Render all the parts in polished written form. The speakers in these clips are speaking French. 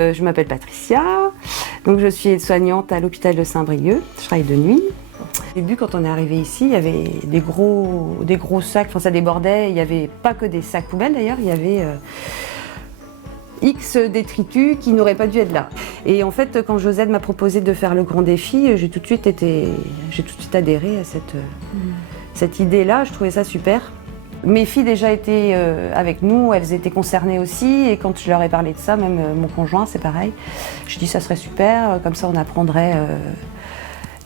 Je m'appelle Patricia, donc je suis aide-soignante à l'hôpital de Saint-Brieuc, je travaille de nuit. Au début, quand on est arrivé ici, il y avait des gros sacs, enfin ça débordait, il n'y avait pas que des sacs poubelles d'ailleurs, il y avait X détritus qui n'auraient pas dû être là. Et en fait, quand Josette m'a proposé de faire le grand défi, j'ai tout de suite adhéré à cette idée-là, je trouvais ça super. Mes filles déjà étaient avec nous, elles étaient concernées aussi, et quand je leur ai parlé de ça, même mon conjoint, c'est pareil, je dis ça serait super, comme ça on apprendrait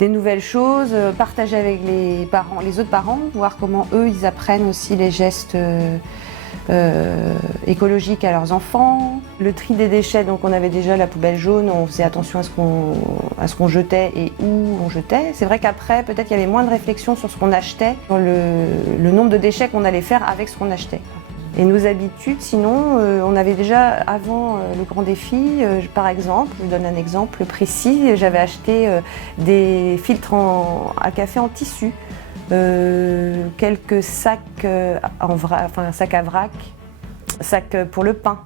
des nouvelles choses, partager avec les autres parents, voir comment eux ils apprennent aussi les gestes écologiques à leurs enfants. Le tri des déchets, donc on avait déjà la poubelle jaune, on faisait attention à ce qu'on jetait et où on jetait. C'est vrai qu'après, peut-être qu'il y avait moins de réflexion sur ce qu'on achetait, sur le nombre de déchets qu'on allait faire avec ce qu'on achetait. Et nos habitudes, sinon, on avait déjà, avant le grand défi, par exemple, je vous donne un exemple précis, j'avais acheté des filtres à café en tissu, quelques sacs sacs à vrac, sacs pour le pain.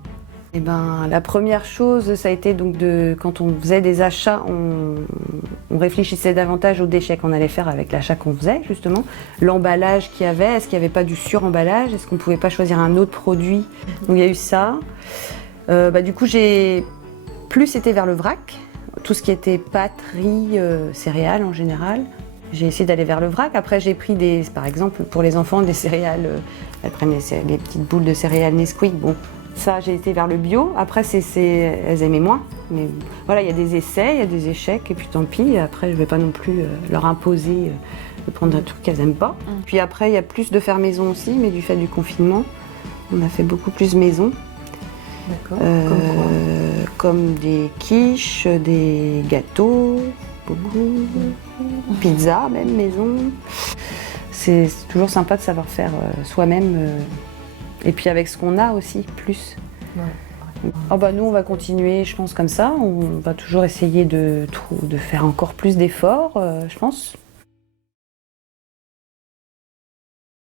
Et ben, la première chose, ça a été donc quand on faisait des achats, on réfléchissait davantage aux déchets qu'on allait faire avec l'achat qu'on faisait, justement. L'emballage qu'il y avait, est-ce qu'il n'y avait pas du suremballage? Est-ce qu'on ne pouvait pas choisir un autre produit? Donc il y a eu ça. Du coup, j'ai plus été vers le vrac, tout ce qui était pâtes, riz, céréales en général. J'ai essayé d'aller vers le vrac. Après, j'ai pris par exemple, pour les enfants, des céréales. Elles prennent des petites boules de céréales Nesquik. Bon, ça, j'ai été vers le bio. Après, elles aimaient moins. Mais voilà, il y a des essais, il y a des échecs. Et puis tant pis. Après, je ne vais pas non plus leur imposer de prendre un truc qu'elles n'aiment pas. Puis après, il y a plus de faire maison aussi. Mais du fait du confinement, on a fait beaucoup plus maison. D'accord. Comme quoi? Comme des quiches, des gâteaux, beaucoup, pizza même maison. C'est toujours sympa de savoir faire soi-même et puis avec ce qu'on a aussi, plus. Ouais. Nous on va continuer, je pense, comme ça. On va toujours essayer de faire encore plus d'efforts, je pense.